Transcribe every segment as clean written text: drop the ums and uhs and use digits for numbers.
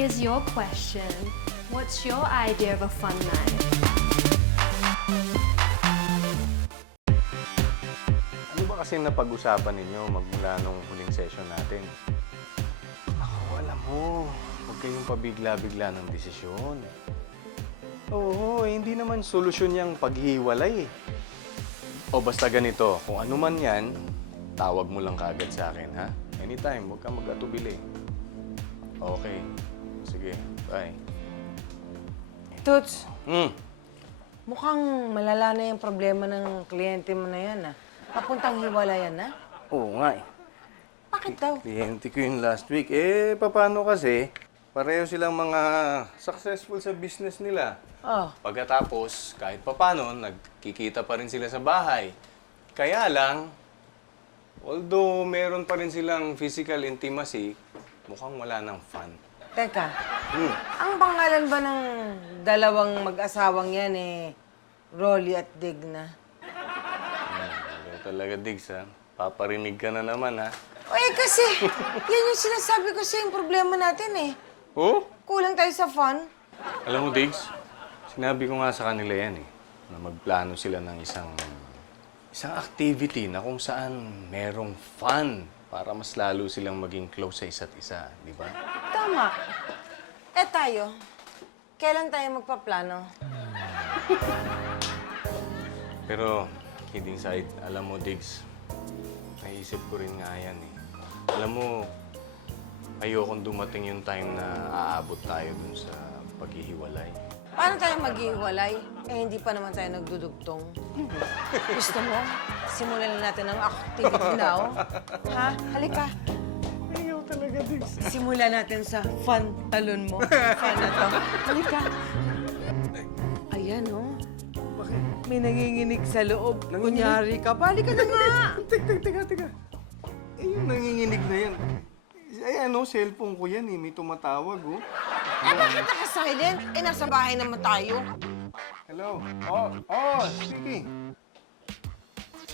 Here's your question. What's your idea of a fun night? Ano ba kasi napag-usapan ninyo magmula nung huling session natin? Ako, alam mo, huwag kayong pabigla-bigla ng desisyon. Oo, hindi naman solusyon yung paghiwalay. O basta ganito, kung ano man yan, tawag mo lang kaagad sa akin, ha? Anytime, huwag kang mag-atubili. Okay. Sige, bye. Toots, Hmm. mukhang malala na yung problema ng kliyente mo na yan, ah. Papuntang hiwalayan na? Oo nga eh. Bakit daw? Kliyente ko yun last week. Paano kasi? Pareho silang mga successful sa business nila. Oh, Pagkatapos, kahit papano, nagkikita pa rin sila sa bahay. Kaya lang, although meron pa rin silang physical intimacy, mukhang wala ng fun. teka. Hmm. Ang pangalan ba ng dalawang mag-asawang yan Rolly at Digna? Ikaw talaga, Diggs, ha? Paparinig ka na naman, ha? Kasi, yan yung sinasabi ko sa'yo yung problema natin Oh? Kulang tayo sa fun. Alam mo, Diggs, sinabi ko nga sa kanila yan, na magplano sila ng isang activity na kung saan merong fun para mas lalo silang maging close sa isa't isa, di ba? Tama. Tayo, kailan tayo magpaplano? Pero, kidding aside, alam mo, Diggs, naisip ko rin nga yan Alam mo, ayokong dumating yung time na aabot tayo dun sa paghihiwalay. Paano tayo maghihiwalay? Hindi pa naman tayo nagdudugtong. Gusto mo? Simulan na natin ang activity now. Ha? Halika. Ayaw talaga, Diggs. Simulan natin sa fun talon mo. Fun na to. Halika. Ayan, May nanginginig sa loob. Kunyari ka. Halika na nga. Teka. Yung nanginginig na yan. Cellphone ko yan May tumatawag, Bakit naka-silent? Nasa bahay naman tayo. Hello? Sige.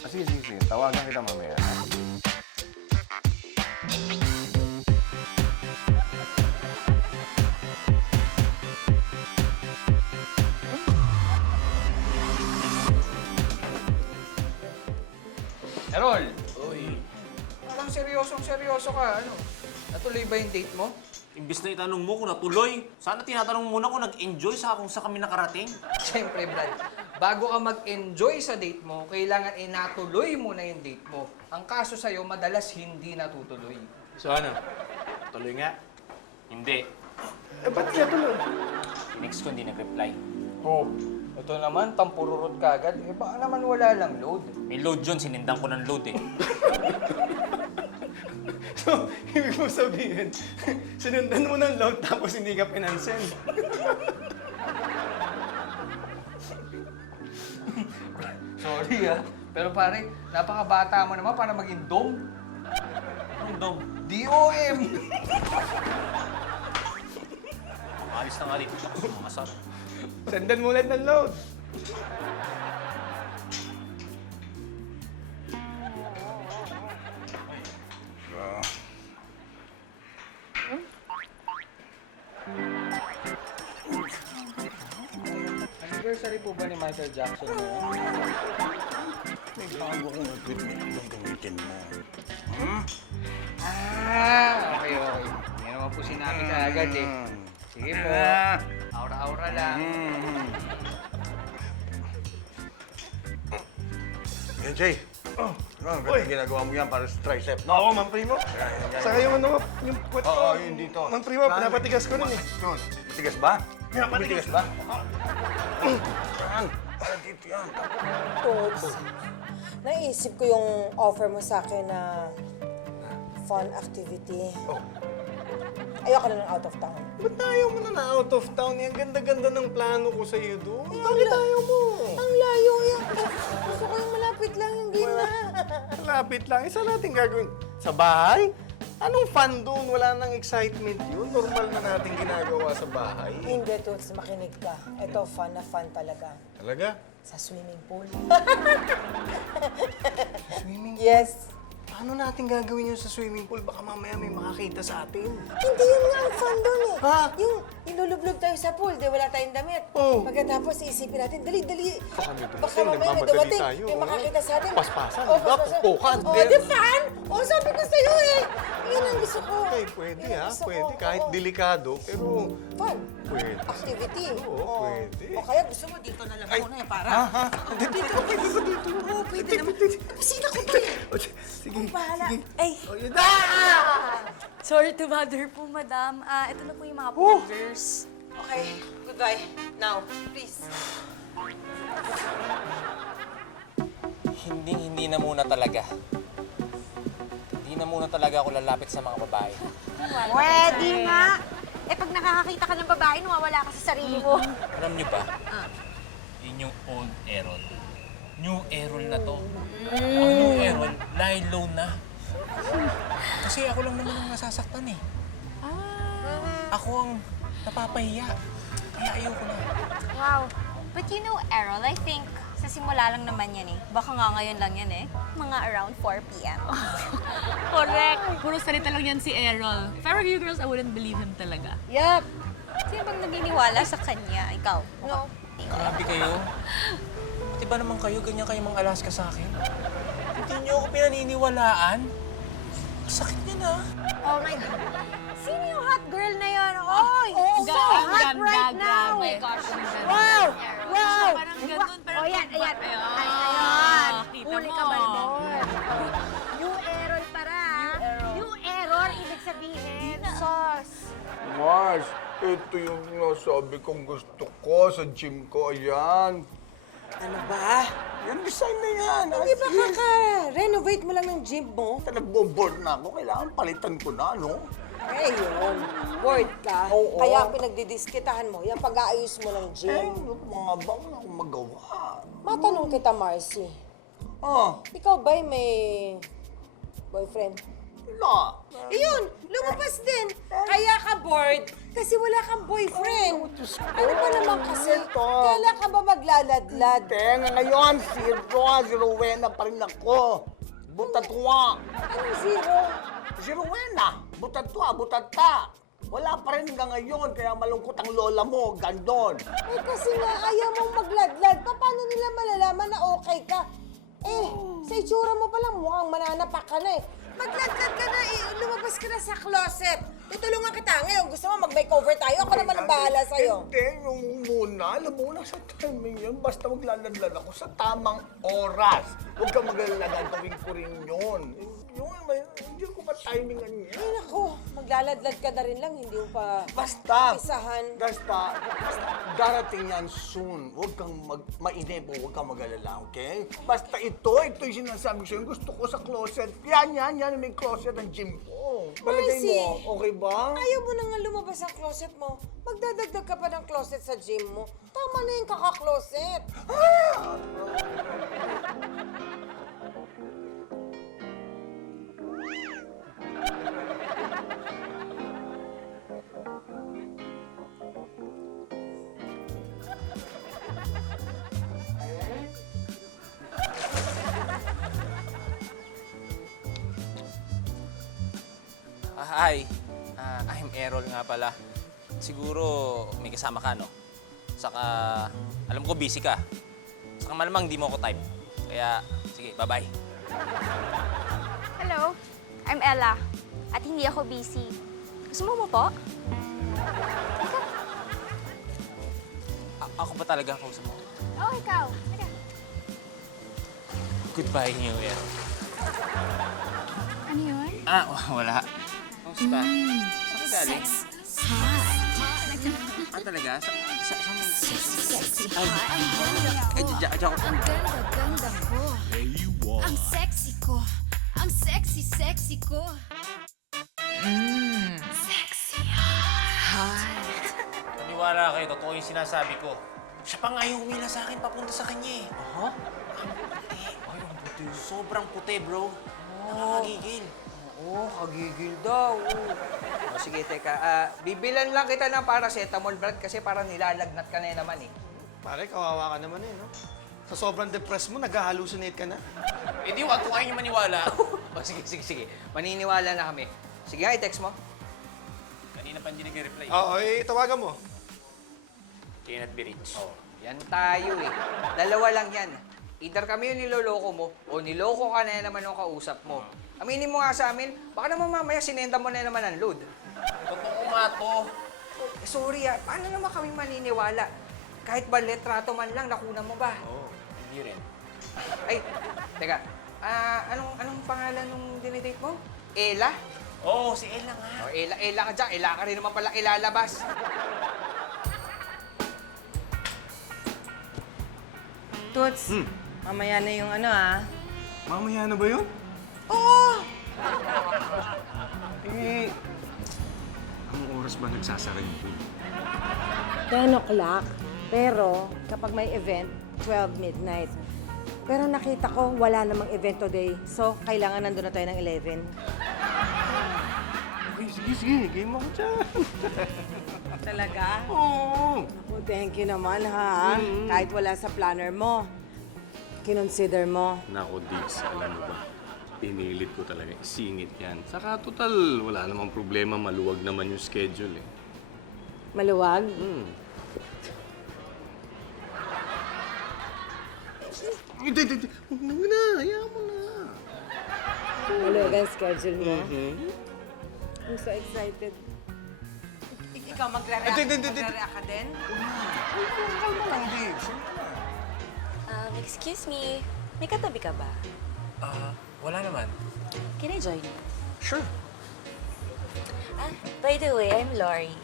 Sige. Tawagan kita mamaya. Errol! Uy. Parang seryosong-seryoso ka, Natuloy ba yung date mo? Imbis na itanong mo kung natuloy, sana tinatanong mo muna kung nag-enjoy kung sa kami nakarating. Siyempre, Brad. Bago ka mag-enjoy sa date mo, kailangan natuloy mo na yung date mo. Ang kaso sa'yo, madalas hindi natutuloy. So ano? Tuloy nga? Hindi. Ba't kaya tuloy? Next ko hindi nag-reply. Oh, ito naman, tampururot ka agad. Baka naman wala lang load. May load yun, sinindang ko ng load So, ibig mo sabihin, sinundan mo ng load tapos hindi ka pinansin. Sorry, Pero pare, napakabata mo naman para maging dom. Anong dom? D-O-M! Alis na nga dito. Makasar. Sendan mo ulit ng load. Anniversary po ba ni Michael Jackson ngayon? May bago kong equipment yung gamitin mo. Okay. Yan naman po sinabi ka agad Sige po. Aura-aura lang. Jay. Ba't ginagawa mo yan para sa tricep? Oo, Mang Primo. Saka yung yung puwet ko. Oo, yun dito. Mang Primo, pinapatigas ko nun Yun. Tigas ba? Tigas ba? Yan. Para dito yan. Toots, naisip ko yung offer mo sa akin na fun activity. Ayoko na ng out of town. Ba't ayaw mo na out of town? Ang ganda-ganda ng plano ko sa iyo doon. Bakit ayaw mo? Ang layo yan. Gusto ko yung malapit lang yung gina. Malapit lang. Isa natin gagawin. Sa bahay? Anong fun doon? Wala nang excitement yun. Normal na natin ginagawa sa bahay. Hindi, Toots, makinig ka. Ito, fun na fun talaga. Talaga? Sa swimming pool. Swimming? Yes. Paano natin gagawin yun sa swimming pool? Baka mamaya may makakita sa atin. Hindi yun nga ang fun doon eh. Ha? Yung ilulublog tayo sa pool, di wala tayong damit. Oo. Pagkatapos isipin natin, dali. Baka may dumating, Baka mamaya may nagmamadali dumating, tayo, may oh. makakita sa atin. Paspasan, Oo, diba? Pukpukan, Oo, then- di fun? Oo, sabi ko sa'yo eh. Yun ang gusto ko. Okay, pwede Yun ang ha. gusto ko. Pwede. Kahit Oo. delikado, pero Fun. pwede. Activity. Oo, pwede. O kaya gusto mo dito na lang muna eh, para. Ha? Dito, pwede ba dito? Oo, pwede naman. Kusina ko pa eh. Sige, Bahala. sige. Ay, Oh, yun na! Sorry to bother po, madam. Ito na po yung mga folders. okay. Goodbye. Now, please. Hindi na muna talaga. Hindi na muna talaga ako lalapit sa mga babae. Pwede nga. Eh, pag nakakakita ka ng babae, nawawala ka sa sarili mo. Alam niyo ba? Yun yung old Errol. New Errol na to. Ang new Errol, lie low na. Kasi ako lang naman ang nasasaktan eh. Ako ang napapahiya. Kaya ayoko na. Wow. But you know, Errol, I think sa simula lang naman yan eh. Baka nga ngayon lang yan eh. Mga around 4 p.m. Correct. Puro salita lang yan si Errol. If I were you girls, I wouldn't believe him talaga. Yup. Sino bang naniniwala sa kanya? Ikaw? No. Grabe kayo. Pati ba naman kayo, ganyan kayo mga Alaska sa akin? Hindi niyo ako pinaniniwalaan. Sakit niya na. Oh my God. Sino yung hot girl na yun? Oy! So hot right now! Oh my gosh. Wow! Wow! Parang ganun, pero Oh, yan, ayan. Ayun. Kita Huli mo. ka ba naman? New Errol para. New Error, ibig sabihin, sauce. Mars, ito yung nasabi kong gusto ko sa gym ko. Ayan. Ano ba? Yung design na yan. Hindi ba kaka-renovate mo lang ng gym mo? Nagbo-board na ako. Kailangan palitan ko na, no? Eh yun, bored ka. Oo. Kaya pinagdidiskitahan mo, yung pag-aayos mo ng Eh, gym. mga bang na akong magawa. Matanong kita, Marcy. Ah, Ikaw ba'y may boyfriend? wala. Iyon, lumabas din. Kaya ka bored kasi wala kang boyfriend. Ano ba naman kasi? Kala ka ba maglaladlad? Tenga ngayon, zero wena pa rin ako. Butatwa. Anong zero? Zero wena. Butatwa. Wala pa rin hanggang ngayon, kaya malungkot ang lola mo, gandon. Eh kasi nga ayaw mong magladlad. Paano nila malalaman na okay ka? Eh, sa itsura mo pa lang mukhang mananapak ka na eh. Magladlad ka na eh. Lumabas ka na sa closet. Tutulungan kita. Ngayon, gusto mo mag-makeover tayo? Ako naman ang bahala sa'yo. Hindi, yung muna, alam mo na sa timing yun, basta maglaladlad ako sa tamang oras. Huwag kang maglaladlad, gawin ko rin yun. Hindi ko pa timingan Ay, yan. naku. Maglaladlad ka na rin lang. Hindi mo pa Basta, isahan. darating yan soon. Huwag kang mainip o huwag kang mag-alala, okay? Basta ito yung sinasabi ko sa'yo. Gusto ko sa closet. Yan, may closet ang gym ko. Palagay Marcy, mo, okay ba? ayaw mo na nga lumabas ang closet mo. Magdadagdag ka pa ng closet sa gym mo. Tama na yung kaka-closet. Hi, I'm Errol nga pala. Siguro may kasama ka, no? Saka, alam ko busy ka. Saka malamang di mo ako type. Kaya, sige, bye-bye. Hello, I'm Ella. At hindi ako busy. Gusto mo po? Ako ba talaga ang kausap mo? Oh, ikaw. Teka. Goodbye, New Year. Ano yun? Wala. Kamusta? Saan ka galing? Talaga? Ang ganda-ganda ko. Ang sexy ko. Ang sexy ko. Sexy Maniwala kayo, totoo yung sinasabi ko. Siya pa nga yung humila sa akin papunta sa kanya eh. Ang puti. Ay, ang puti. Sobrang puti, bro. Nakakagigil. Oo, kagigil daw. O, sige, teka. Bibilan lang kita ng paracetamol, Brad, kasi parang nilalagnat ka na naman eh. Pare, kawawa ka naman eh, no? Sa sobrang depressed mo, nag-hallucinate ka na. Eh di, wag ko kayo maniwala. O, sige. Maniniwala na kami. Sige nga, i-text mo. Kanina pa hindi nag-reply. Oo, tawagan mo. Cannot be reached. Yan tayo eh. Dalawa lang yan. Either kami yung niloloko mo o niloko ka na naman yung kausap mo. Aminin mo nga sa amin, baka naman mamaya sinenda mo na naman ang load. Totoo nga to. Sorry paano naman kami maniniwala? Kahit ba letrato man lang, nakuna mo ba? Oo, hindi rin. Ay, teka. Anong pangalan nung dinidate mo? Ella? Oo, si Ella nga. Oh, Ella ka dyan. Ella ka rin naman pala ilalabas. Toots, mamaya na yung ano Mamaya na ba yun? Oo! Anong oras ba nagsasara yung pool? 10 o'clock. Pero kapag may event, 12 midnight. Pero nakita ko wala namang event today. So, kailangan nandun na tayo ng 11. Ay, sige. Game ako dyan. Talaga? Oo. Oh, thank you naman, ha? Kahit wala sa planner mo, kinonsider mo. Nako, Dix, alam mo ba? Pinilit ko talaga isingit yan. Saka total, wala namang problema. Maluwag naman yung schedule eh. Maluwag? Hindi. Huwag na muna. Hayaan mo na. Maluwag ang schedule mo. I'm so excited. Ikaw magre-react ka din? Kalma lang, Dix. Excuse me. May katabi ka ba? Wala naman. Can I join you? Sure. By the way, I'm Lori.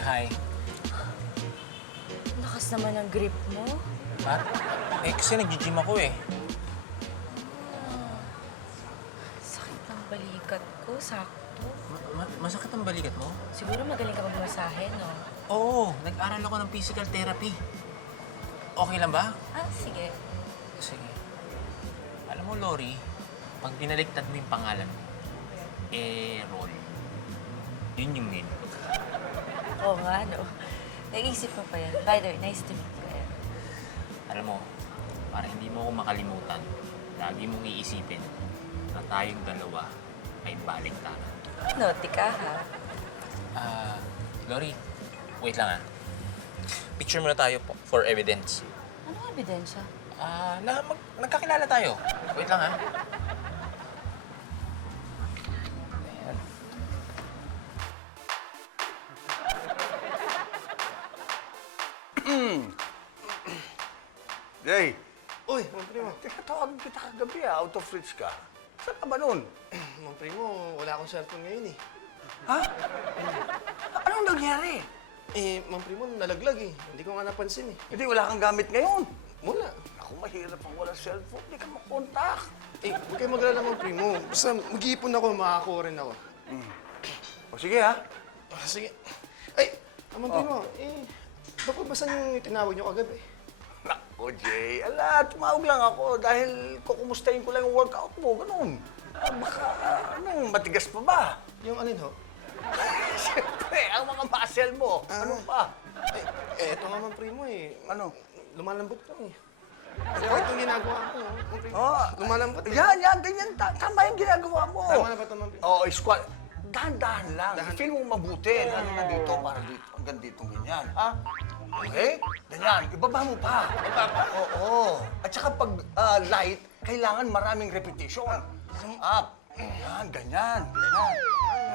Hi. Lakas naman ang grip mo. Kasi nag-gym ako eh. Sakit ng balikat ko, sakto. Masakit ang balikat mo? Siguro magaling ka magmasahe, no? Oo, nag-aral ako ng physical therapy. Okay lang ba? Sige. Sige. Alam mo, Lori, pag binaliktad mo yung pangalan mo, Errol. Yun yung name ko. Oo nga, no? Nag-isip mo pa yan. By the way, nice to meet you. Alam mo, para hindi mo ako makalimutan, lagi mong iisipin na tayong dalawa ay baliktaran. Naughty ka, ha? Lori, wait lang Picture muna tayo po for evidence. Anong ebidensya? Nagkakilala tayo. Wait lang Ayan. Jay, Uy, Mang Primo. tinatawagan kita kagabi out of reach ka. Saan ka ba nun? Mang Primo, wala akong cellphone ngayon eh. Ha? Anong nangyari? Mang Primo, nalaglag eh. Hindi ko nga napansin eh. Hindi, wala kang gamit ngayon. Wala. Ako, mahirap ang wala cellphone. Hindi ka makontak. Huwag kayo mag-alala, Mang Primo. Basta mag-iipon ako, makakuha rin ako. O sige ha. Sige. Ay, Mang Primo, baka ba saan yung tinawag niyo kagabi? Nako, Jay. Ala, tumawag lang ako dahil kukumustahin ko lang yung workout mo. Ganun. Baka, matigas pa ba? Yung alin ho? Siyempre, ang mga muscle mo. Ano pa? Eto nga, Mang Primo eh. Ano? Lumalambot ko eh. Kasi itong ginagawa ko, Mang Primo. Lumalambot eh. Yan, ganyan. Tama yung ginagawa mo. Tama na ba ito, Mang Primo? Oo, squat. Dahan-dahan lang. Feel mo mabuti. Lalo na dito, para dito. Hanggang dito, ganyan. Ha? Okay? Ganyan. Ibaba mo pa. Ibaba? Oo. At saka pag light, kailangan maraming repetition. Up. Yan, ganyan. Ganyan.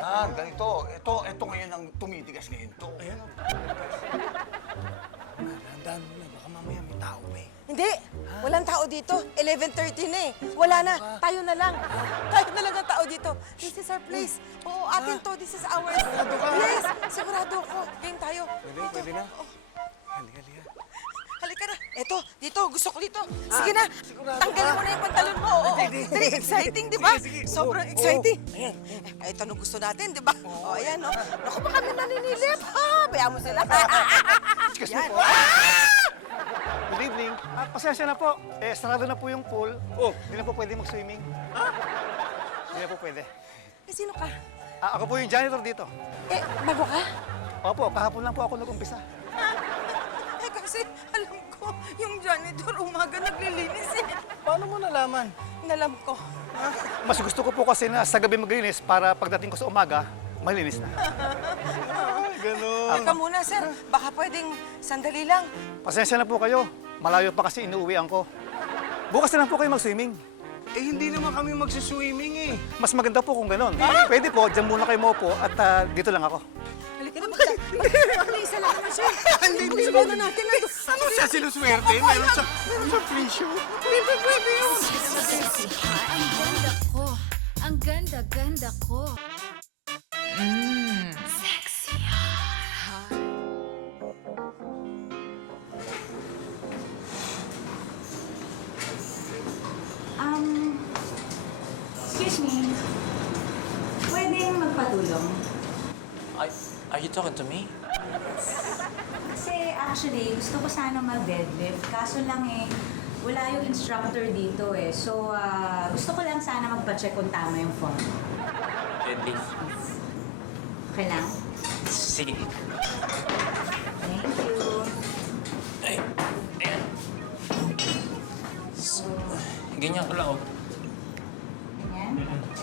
Yan, ganito. Ito ngayon ang tumitigas ngayon to. Ayan. Dahan-dahan mo na. Baka mamaya may tao eh. Hindi! Walang tao dito. 11:30 na eh. Wala na. Tayo na lang. Tayo na lang ang tao dito. This is our place. Oo, atin to. This is ours. Sigurado ka? Yes! Sigurado ko. Game tayo. Pwede na? Oh. Halika. Halika na. Eto, dito. Gusto ko dito. Sige na. Tanggalin mo na yung pantalon mo. Oo. Dali, exciting, di ba? Sobrang exciting. Ayan. Ito nung gusto natin, di ba? O, ayan, no? Naku, baka kami naninilip. Ha? Bayaan mo sila. Excuse me po. Good evening. Pasensya na po. Sarado na po yung pool. Hindi na po pwede mag-swimming. Hindi na po pwede. Sino ka? Ako po yung janitor dito. Bago ka? Opo, kahapon lang po ako nag-umpisa. Kasi alam ko, yung janitor umaga naglilinis eh. Paano mo nalaman? Nalam ko. Mas gusto ko po kasi na sa gabi maglinis para pagdating ko sa umaga, malinis na. Teka muna, sir. Baka pwedeng sandali lang. Pasensya na po kayo. Malayo pa kasi inuuwian ko. Bukas na lang po kayo mag-swimming. Eh, hindi naman kami magsiswimming eh. Mas maganda po kung gano'n. Pwede po, dyan muna kayo maupo at dito lang ako. Halika na, isa lang naman, sir. Hindi na natin. Ano siya sinuswerte? Meron sa free show? Hindi pa pwede yun. Sexy hot. Ang ganda ko. Ang ganda-ganda ko. Sexy hot. Excuse me. Pwedeng magpatulong? Are you talking to me? Kasi actually, gusto ko sana mag-deadlift. Kaso lang wala yung instructor dito eh. So, gusto ko lang sana magpa-check kung tama yung form. Deadlift. Okay lang? Sige. Thank you. Ay, ayan. Ganyan ko lang, oh. Ganyan?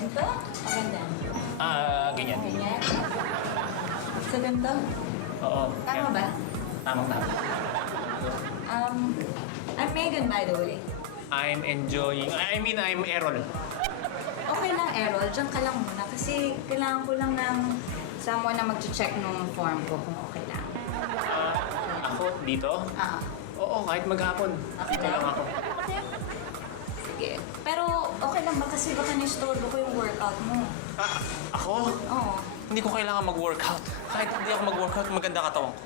Ito? Maganda. Ganyan. Ganyan? Sa ganito? Oo. Tama ba? Tamang-tama. I'm Megan, by the way. I'm Errol. Okay lang, Errol. Diyan ka lang muna. Kasi kailangan ko lang ng someone na mag-check nung form ko kung okay lang. Ako, dito? Oo, kahit maghapon. Okay Dito lang ako. Sige. Pero okay lang ba? Kasi baka nistorbo ko yung workout mo. Ako? Oo. Hindi ko kailangan mag-workout. Kahit hindi ako mag-workout, maganda katawan ko.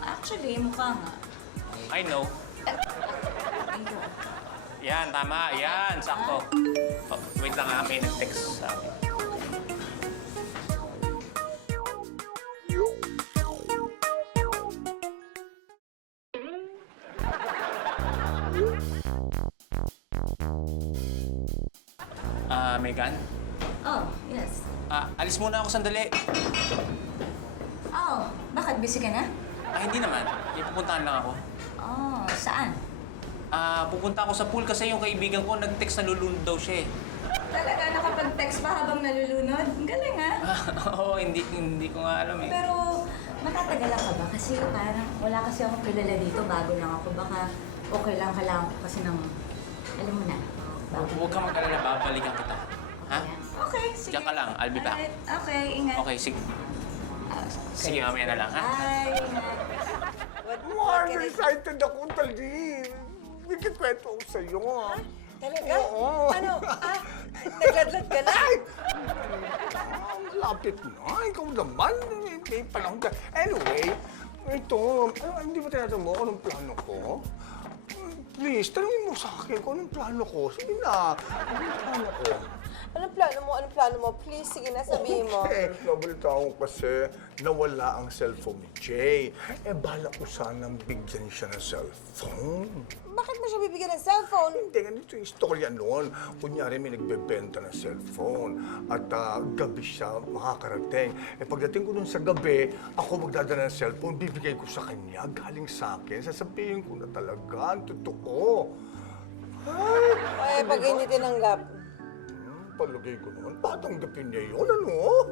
Actually, mukha nga. I know. Thank you. Yan, tama. Yan, sakto. Oh, wait lang ha, may nag-text sa akin. Megan? Oh, yes. Alis muna ako sandali. Oh, bakit? Busy ka na? Hindi naman. Ipupuntahan lang ako. Oh, saan? Pupunta ako sa pool kasi yung kaibigan ko nag-text na lulunod daw siya eh. Talaga nakapag-text pa habang nalulunod? Ang galing ha? Oo, hindi ko nga alam eh. Pero matatagalan ka ba? Kasi parang wala kasi ako kilala dito. Bago lang ako. Baka okay lang kailangan ko kasi ng, alam mo na. Huwag ka mag-alala, babalikan kita. Ha? Okay, sige. Diyan ka lang, I'll be back. Alright, okay, ingat. Okay, sige. Sige, mamaya na lang, ha? Bye, ingat. Wow, excited ako, Tali. May kikwento ko sa'yo, ha? Talaga? Oo. Ano? Nagladlad ka na? Ang lapit na. Ikaw naman. May panahon ka. Anyway, ito, hindi mo tinatanong mo kung anong plano ko? Please, tanungin mo sa akin kung anong plano ko. Sige na, anong plano ko? Anong plano mo? Anong plano mo? Please, sige na, sabihin mo. Eh, nabalita ko kasi nawala ang cellphone ni Jay. Balak ko sanang bigyan siya ng cellphone. Bakit mo siya bibigyan ng cellphone? Hindi, ganito yung istorya noon. Kunyari may nagbebenta ng cellphone at gabi siya makakarating. Pagdating ko dun sa gabi, ako magdadala ng cellphone, bibigay ko sa kanya, galing sa akin, sasabihin ko na talaga, ang totoo. Ay, pag hindi tinanggap. Palagay ko naman, tatanggapin niya yun, ano?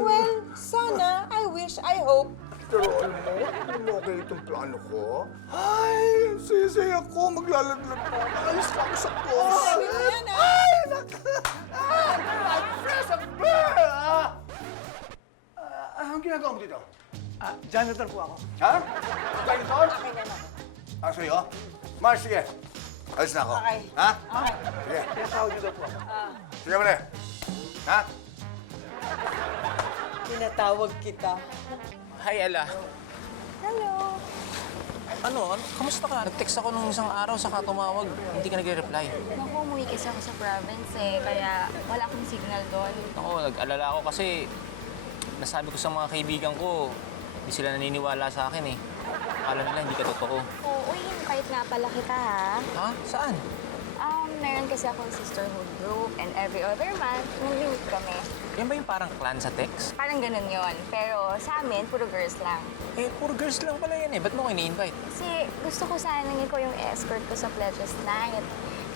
Well, sana, I wish, I hope. Pero alam mo okay itong plano ko? Ay, sisay ako, maglaladlad pa. Alis ka ako sa closet. Sabi mo yan, ah. Ay, I'm fresh and bare, anong ginagawa mo dito? Janitor po ako. Ha? Janitor? Sa'yo? Mars, sige. Alis na ako. Okay. Ha? Okay. Sige. Tinatawag niyo daw po ako. Sige mo na. Ha? Tinatawag kita. Hi, Ella. Hello. Ano? Kamusta ka? Nag-text ako nung isang araw, saka tumawag. Hindi ka nagre-reply. Naku, umuwi kasi ako sa province eh, kaya wala akong signal doon. Ako, nag-alala ako kasi nasabi ko sa mga kaibigan ko, hindi sila naniniwala sa akin eh. Alam nila, hindi ka totoo. Oo, invite nga pala kita ha. Ha? Saan? Meron kasi akong sisterhood group and every other month, nag-meet kami. Yan ba yung parang clan sa text? Parang ganun yon. Pero sa amin, puro girls lang. Eh, puro girls lang pala yan eh. Ba't mo ko ini-invite? Kasi gusto ko sana ikaw yung escort ko sa Pledges Night.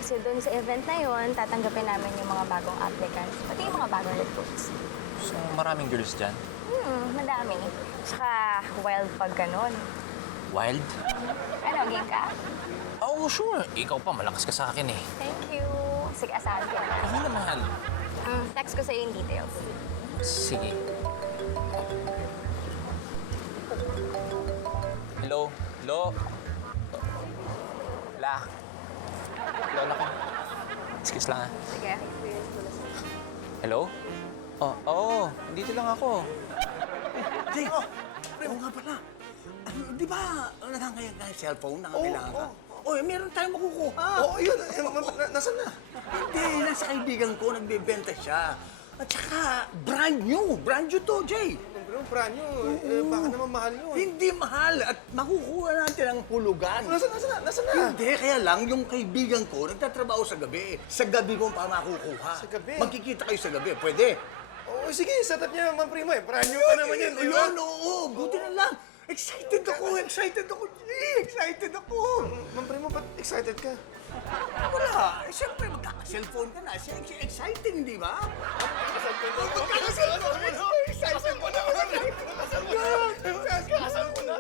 Kasi Kasi doon sa event na yon, tatanggapin namin yung mga bagong applicants, pati yung mga bagong recruits. So, maraming girls dyan. Madami. Tsaka wild pag ganun. Wild? Ano, game ka? Oo, sure. Ikaw pa, malakas ka sa akin eh. Thank you. Sige, asahan ka na. Ako naman. Text ko sa'yo yung details. Sige. Hello? Hello? La? Lola ko. Excuse lang ah. Sige. Hello? Oo. Dito lang ako. Jay, oo nga pala. Di ba nangangayag na yung cellphone? Nangangailangan ka? Meron tayong makukuha. Oo, yun. Nasaan na? Hindi, nasa kaibigan ko, nagbebenta siya. At saka, brand new to, Jay. Pero brand new, baka naman mahal yun. Hindi mahal at makukuha natin ang hulugan. Nasaan na? Hindi, kaya lang yung kaibigan ko nagtatrabaho sa gabi. Sa gabi mo pa makukuha. Sa gabi? Magkikita kayo sa gabi, pwede. Oo, sige, setup niya, Ma'am Primo eh. Brand new pa naman yun, di ba? Yun, oo, buti na lang. Excited ako, Jay. Excited ako. Ma'am Primo, ba't excited ka? Wala. Siyempre, magkaka-cellphone ka na. Exciting, di ba? Magkaka-cellphone mo na. Excited mo na. Magkaka-cellphone na.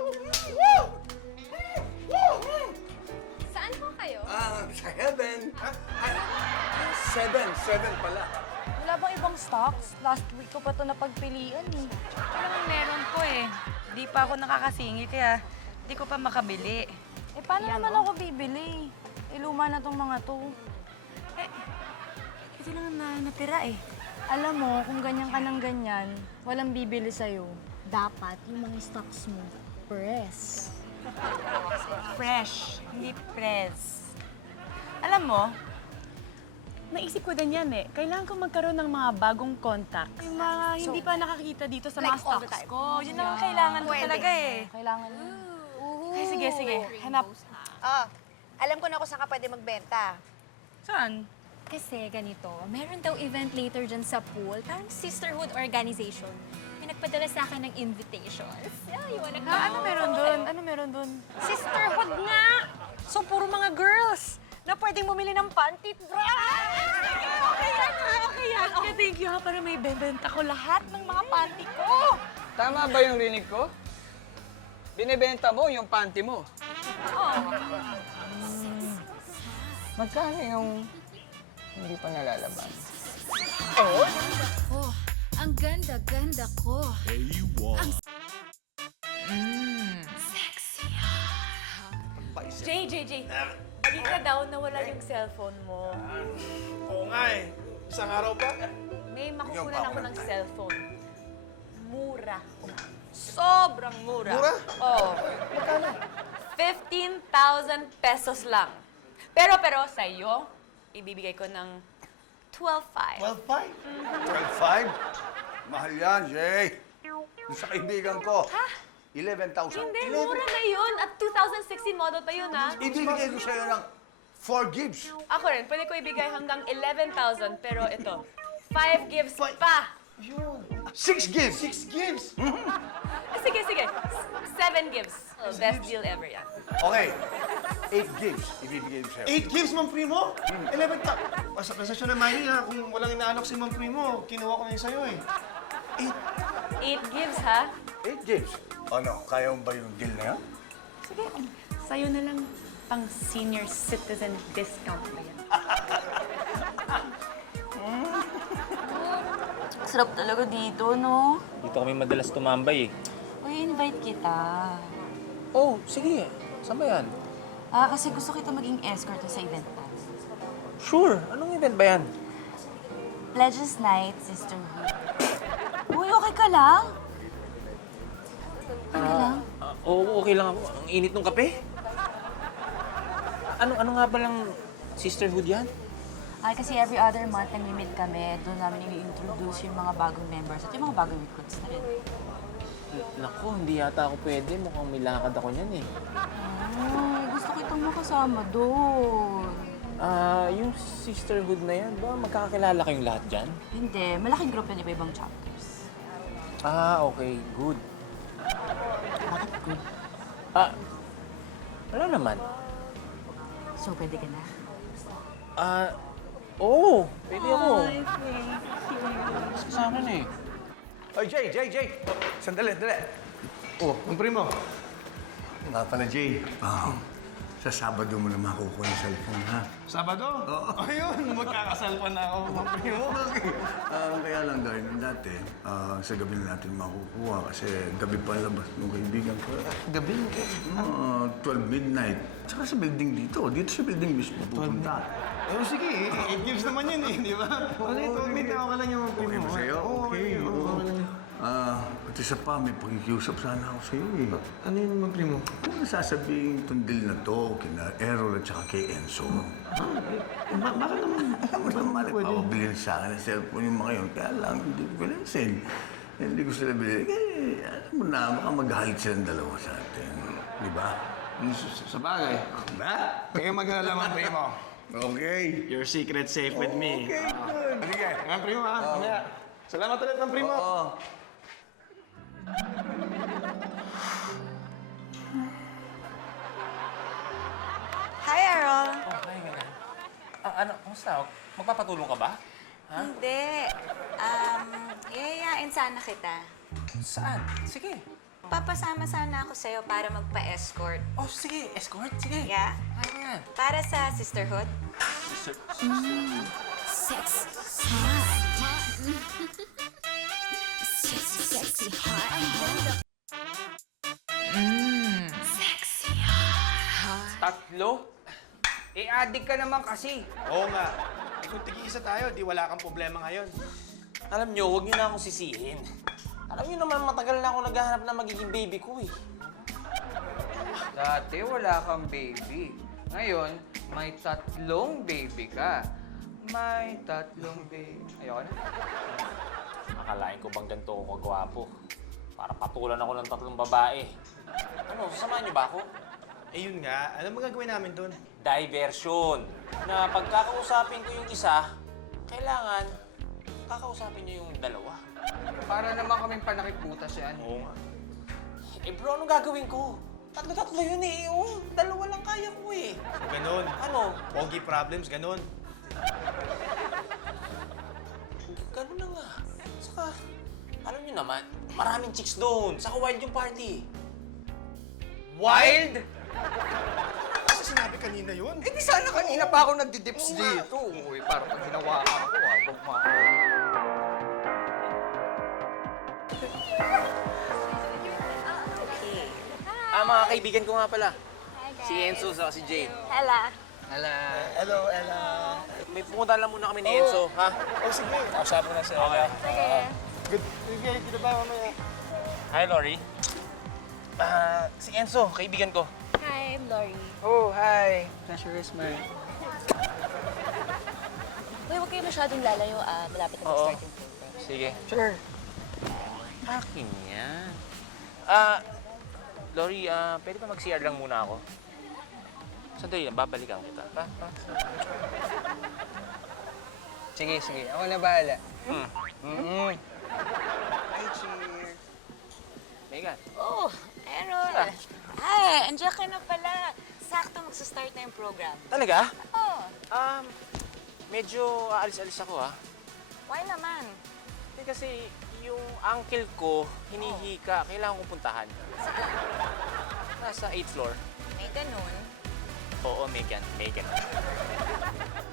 Saan po kayo? Sa heaven. Seven pala. Wala bang ibang stocks? Last week ko pa ito napagpilian eh. Alam, meron po eh. Di pa ako nakakasingit kaya di ko pa makabili. Eh, paano naman ako bibili? Eh, luma na tong mga to. Ito lang na natira eh. Alam mo, kung ganyan ka ng ganyan, walang bibili sa'yo. Dapat yung mga stocks mo, press. Fresh, hindi press. Alam mo, naisip ko din yan eh. Kailangan ko magkaroon ng mga bagong contacts. Yung mga hindi pa nakakita dito sa mga like all the stocks time. ko. Yun ang kailangan ko Pwede. talaga eh. Kailangan mo. Ay, sige. Hanap. Alam ko na kung saan ka pwede magbenta. Saan? Kasi ganito, meron daw event later dyan sa pool, parang sisterhood organization. May nagpadala sa akin ng invitations. Yeah, you wanna come? Ano meron doon? Ano meron doon? Sisterhood nga! So, puro mga girls na pwedeng bumili ng panty bra. Okay yan. Okay, thank you ha. Para may bebenta ko lahat ng mga panty ko. Tama ba yung rinig ko? Binibenta mo yung panty mo. Magkano yung hindi pa nalalaban? Oh, ang ganda-ganda ko. Ang sexy. Jay. Balita daw na wala yung cellphone mo. Oo nga eh. Isang araw pa. May makukunan ako ng cellphone. Mura. Sobrang mura. Mura? Oo. 15,000 pesos lang. Pero sa'yo, ibibigay ko ng 12,500. 12.5? Mahal yan, Jay. Yung sa kaibigan ko. 11,000. Hindi, mura na yun. At 2016 model pa yun, ha? Ibibigay ko sa'yo ng 4 gifts. Ako rin, pwede ko ibigay hanggang 11,000. Pero ito, 5 gifts pa. 6 gifts. 6 gifts. Sige. 7 gifts. Best deal ever yan. Okay. 8 gifts ibibigay ko sa'yo. 8 gifts, Ma'am Primo? 11 ta... Pasensya na, Miley, ha? Kung walang inaalok si Ma'am Primo, kinuha ko na yun sa'yo, eh. 8 gifts, ha? 8 gifts. Ano, kaya mo ba yung deal na yan? Sige, sa'yo na lang pang senior citizen discount ba yan? Sarap talaga dito, no? Dito kami madalas tumambay eh. Uy, invite kita. Oh, sige. Saan ba yan? Kasi gusto kita maging escort sa event na. Sure. Anong event ba yan? Pledges Night, Sisterhood. Uy, okay ka lang? Oo, okay lang ako. Ang init ng kape. Ano nga ba lang sisterhood yan? Kasi every other month nag-meet kami. Doon namin i-introduce yung mga bagong members at yung mga bagong recruits na rin. Naku, hindi yata ako pwede. Mukhang may lakad ako niyan eh. Ay, gusto kitang makasama doon. Yung sisterhood na yan, ba magkakakilala kayong lahat dyan? Hindi, malaking group yun, iba-ibang chapters. Okay. Good. Bakit good? Wala naman. So, pwede ka na? Oo. Pwede ako. Kasama na eh. Ay, Jay! Sandali. Oh, ang primo. Nga pala, Jay. Sa Sabado mo na makukuha yung cellphone, ha? Sabado? Oo. Ayun, magkakasalpan na ako, mga primo. Kaya lang dahil nung dati, sa gabi na natin makukuha kasi gabi pa labas ng kaibigan ko. Gabi? 12 midnight. Tsaka sa building dito. Dito sa building mismo pupunta. Eh, sige, 8 gives naman yun eh, di ba? Okay, 12 minutes ako lang yung mga primo. Okay ba sa'yo? Oo, okay. At isa pa, may pakikiusap sana ako sa'yo eh. Ano yun mga primo? Kung nasasabihin itong deal na to, kina Errol at saka kay Enzo. Bakit naman? Alam mo naman, ipapabilin sa akin ang cellphone yung mga yun. Kaya lang, hindi ko pinansin. Hindi ko sila bilhin. Alam mo na, baka maghalit silang dalawa sa atin. Di ba? Sa bagay. Ba? Kaya mag-alala mga primo. Okay. Your secret safe with me. Okay, good. Sige, mga primo ha. Mamaya. Salamat ulit ng primo. Oo. Hi, Errol. Oh, hi, Mega. Ano, kumusta? Magpapatulong ka ba? Ha? Hindi. Iayayain sana kita. Saan? Sige. Papasama sana ako sa'yo para magpa-escort. Oh, sige. Escort? Sige. Yeah? Kaya ko yan. Para sa sisterhood. Sexy, hot. Sexy, hot. Sexy, hot. Tatlo? Addict ka naman kasi. Oo nga. Eh, kung tig-isa tayo, di wala kang problema ngayon. Alam nyo, huwag nyo na akong sisihin. Alam nyo naman, matagal na ako naghahanap ng magiging baby ko eh. Dati wala kang baby. Ngayon, may 3 baby ka. May 3 baby. Ayoko na. Akalain ko bang ganito ako kagwapo? Para patulan ako ng 3 babae. Ano, sasamahan nyo ba ako? Eh yun nga, alam mo gagawin namin doon? Diversion. Na pagkakausapin ko yung isa, kailangan kakausapin nyo yung dalawa. Para naman kaming panakiputas yan. Oo nga. Eh bro, anong gagawin ko? 3 yun eh. Oo, 2 lang kaya ko eh. Ganon. Ano? Pogi problems, ganon. Ganun na nga. Saka, alam nyo naman, maraming chicks doon. Saka wild yung party. Wild? Kasi sinabi kanina yun. Eh di sana kanina pa ako nagdidips dito. Uy, parang pag hinawakan ko, Okay. Mga kaibigan ko nga pala. Si Enzo at si Jade. Ella. Hello, Ella. May pumunta lang muna kami ni Enzo, ha? Oh, sige. Kausapin na siya. Okay. Good. Sige, kita tayo mamaya. Hi, Lori. Si Enzo, kaibigan ko. Hi, I'm Lori. Oh, hi. Pleasure is mine. Uy, huwag kayo masyadong lalayo. Malapit na Oo. mag-start yung program. Sige. Sure. Akin yan. Lori, pwede ba mag-CR lang muna ako? Sandali lang, babalikan kita. Sige. Ako na bahala. Hi, cheers. Megan. Oh, Errol. Hi, andiyan ka na pala. Sakto magsa-start na yung program. Talaga? Oh, Medyo aalis-alis ako, ha? why naman? Hindi kasi yung uncle ko hinihika. Kailangan kong puntahan. Nasa 8th floor. May ganun. Oo, Megan.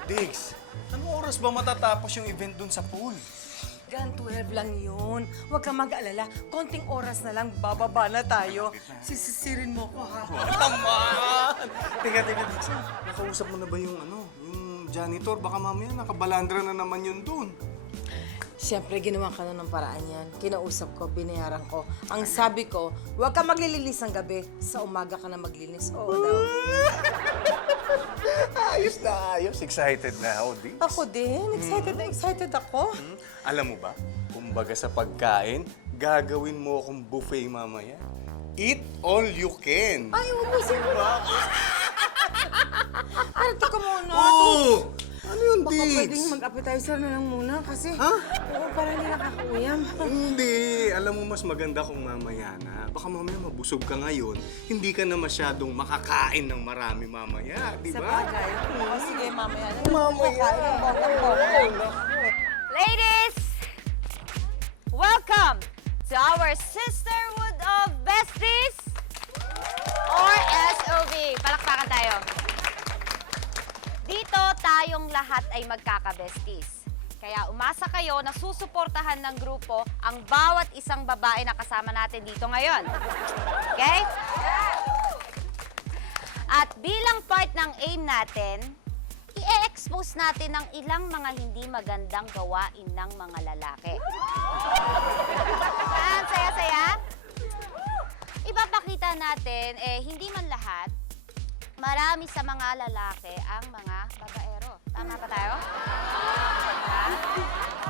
Diggs, anong oras ba matatapos yung event dun sa pool? Gan 12 lang yun. Huwag kang mag-alala. Konting oras na lang, bababa na tayo. Sisisirin mo ko, ha? Naman! Teka, Diggs. Nakausap mo na ba yung janitor? Baka mamaya nakabalandra na naman yun dun. Siyempre, ginawa ka na ng paraan yan. Kinausap ko, binayaran ko. Ang sabi ko, huwag ka maglilinis ng gabi. Sa umaga ka na maglinis. Oo daw. Ayos na ayos. Excited na ako, Diggs. Ako din. Excited na excited ako. Alam mo ba, kumbaga sa pagkain, gagawin mo akong buffet mamaya. Eat all you can. Ay, ubusin mo na. Parati ka muna. Oo! Ano yun, Baka Diggs? pwedeng mag-appetizer na lang muna kasi... Oo, parang hindi nakakauyam. Hindi. Alam mo, mas maganda kung mamaya na. Baka mamaya mabusog ka ngayon, hindi ka na masyadong makakain ng marami mamaya, di Sa ba? bagay. O sige, mamaya na. Mamaya. Ladies, welcome to our Sisterhood of Besties or SOB. Palakpakan tayo. Dito, tayong lahat ay magkaka-besties. Kaya umasa kayo na susuportahan ng grupo ang bawat isang babae na kasama natin dito ngayon. Okay? At bilang part ng aim natin, i-expose natin ang ilang mga hindi magandang gawain ng mga lalaki. Saya-saya? Ipapakita natin, hindi man lahat, marami sa mga lalaki ang mga babaero. Tama ba tayo?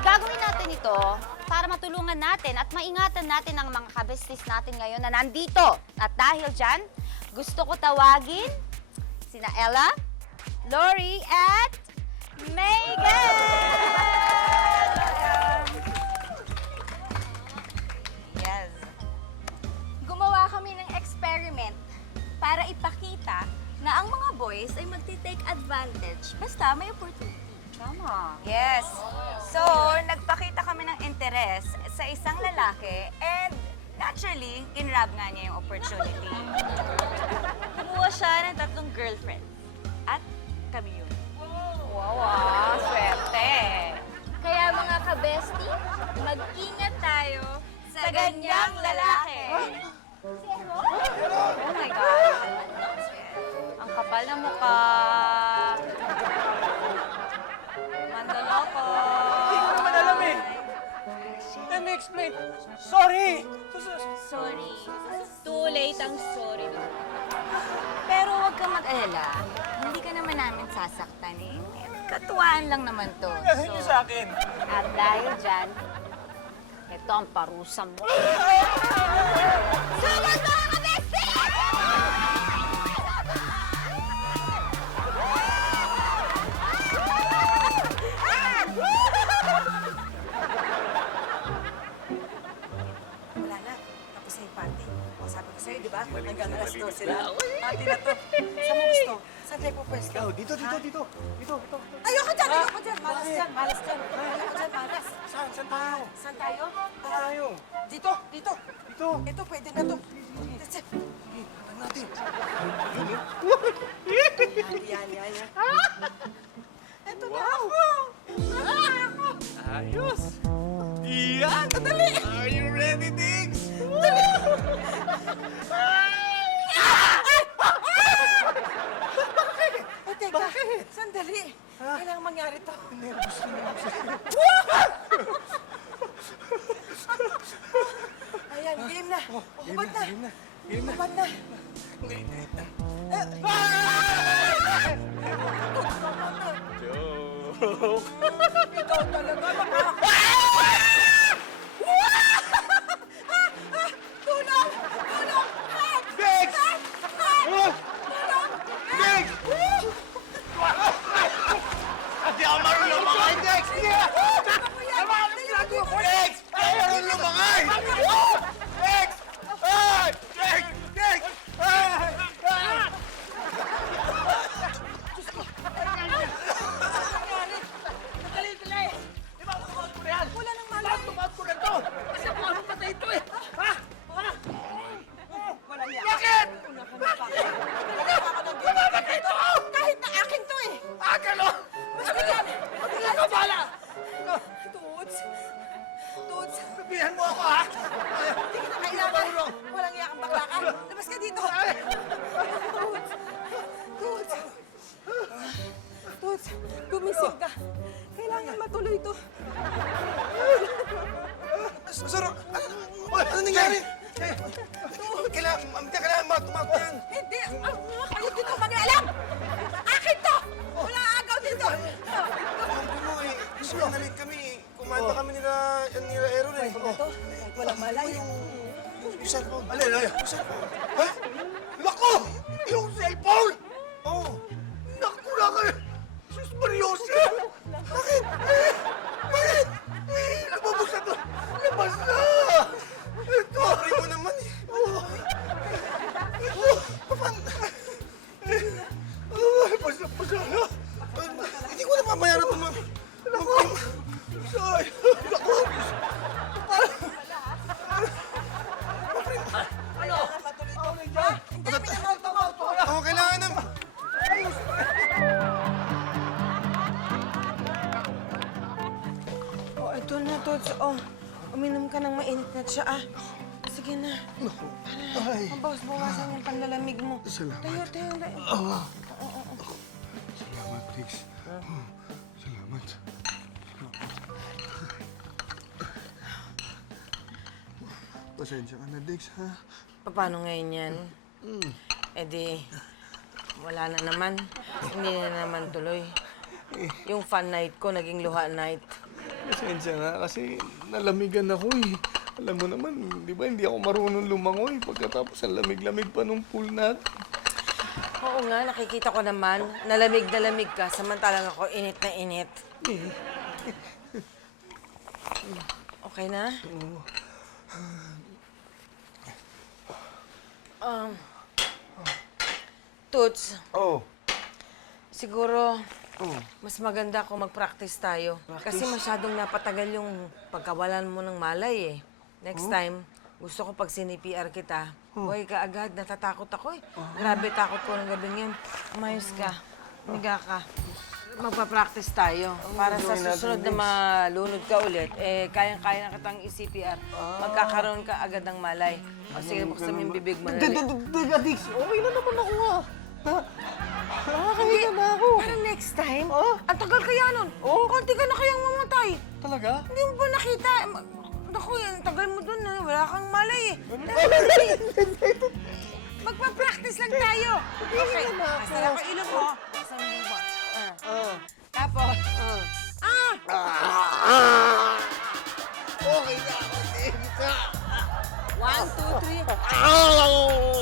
Gagawin natin ito para matulungan natin at maingatan natin ang mga kabestis natin ngayon na nandito. At dahil dyan, gusto ko tawagin sina Ella, Lori, at Megan! Yes. Gumawa kami ng experiment para ipakita na ang mga boys ay magti-take advantage basta may opportunity. Tama. Yes. So, nagpakita kami ng interes sa isang lalaki and naturally, kinrab nga niya yung opportunity. Kumuha siya ng 3 girlfriend. At kami yun. Wow, swerte! Kaya mga kabesti, mag-ingat tayo sa ganyang lalaki. Oh my God. Ang kapal na mukha. Mandaloko. Hindi ko naman alam eh. Let me explain. Sorry! Sorry. Too late ang sorry. Pero huwag kang mag-alala. Hindi ka naman namin sasaktan eh. Katuwaan lang naman to. Kasi niyo sa akin. At dahil dyan, ito ang parusa mo. Sumot mga kabesti! Wala na. Tapos na yung party. O, sabi ko sa'yo, di ba? Hanggang alas 12 sila. Party na to. Saan mo gusto? Saan tayo pupwesto? Dito. Ayoko dyan! Ayoko dyan! Malas dyan! Malas dyan! Ayoko dyan! Malas! Saan tayo? Saan tayo? Tayo. Dito! Dito! Dito. Ito, pwede na to. That's it. Tignan natin. Yan. Ito na ako! Ayos! Yan! Dali! Are you ready, Diggs? O, teka. Sandali. Kailangan mangyari to. Ayan, game na. Hubad na. Hubad na. Ikaw talaga. Tulong! Tulong! Help! Diggs! Help! Diggs! Hindi ako marunong lumangay, Diggs! Diggs! Marunong lumangay! Diggs! Ay! Diggs! Diggs! Ay! Wala nang malay. Tumaot ko na to! Kasi ako ang patay ito eh! Ha? Wala yan. Bakit? Bakit ito? Kahit na akin to eh. Akalo! Basta yan. Hindi ka bala! Toots. Toots. Sabihan mo ako, ha? Hindi kita kailangan. Walang iyakang bakla ka. Labas ka dito. Toots. Toots. Toots, gumising ka. Kailangan matuloy to. Saro! Ano nangyari? Kailangan matumak yan. Hindi. Kayo dito mag-alam. Akin to. Wala agaw dito. Alam mo eh, gusto na nalit kami. Kumain pa kami nila Aaron eh. Kahit walang malay. Yung cellphone. Alin? Yung cellphone. Ha? Naku! Yung cellphone! Oo. Naku na ka! Sus Mariosa! Bakit? Bakit? Lumabas na to! Lumabas na! Ito! Pari mo naman eh! Basta na! Hindi ko na mamayaran ito, ma'am! Say! Naku! Ano? Ako kailangan ng... Oh, ito na, Tots. Oh, uminom ka ng mainit na tsa, ah. Sige na. Ay! Mabawas-bawasan yung panlalamig mo. Salamat. Tayo. Salamat, Dix. Salamat. Pasensya ka na, Dix, ha? Paano ngayon yan? Eh di, wala na naman. Hindi na naman tuloy. Yung fun night ko, naging luha night. Pasensya nga kasi nalamigan ako eh. Alam mo naman, di ba hindi ako marunong lumangoy pagkatapos ang lamig-lamig pa nung pool natin. Oo nga, nakikita ko naman. Nalamig na lamig ka, samantalang ako init na init. Okay na? Toots, Oh. siguro mas maganda kung mag-practice tayo. Kasi masyadong napatagal yung pagkawalan mo ng malay eh. Next time, gusto ko pag sinipr kita, huwag ka agad, natatakot ako eh. Grabe takot ko ng gabi ngayon. Umayos ka, umiga ka. Magpa-practice tayo para sa susunod na malunod ka ulit, eh, kayang-kaya na kitang i-CPR. Magkakaroon ka agad ng malay. O sige, buksan mo yung bibig mo. Teka, Dix. Okay na naman ako, ha? Nakakita na ako. Parang next time? Ang tagal kaya nun. Konti ka na kayang mamatay. Talaga? Hindi mo ba nakita? Naku, ang tagal mo dun. Wala kang malay eh. Magpa-practice lang tayo. Okay. Masarap ang ilong mo. Masarap ang ilong mo. Tapos. Okay na ako, Dix. 1, 2, 3.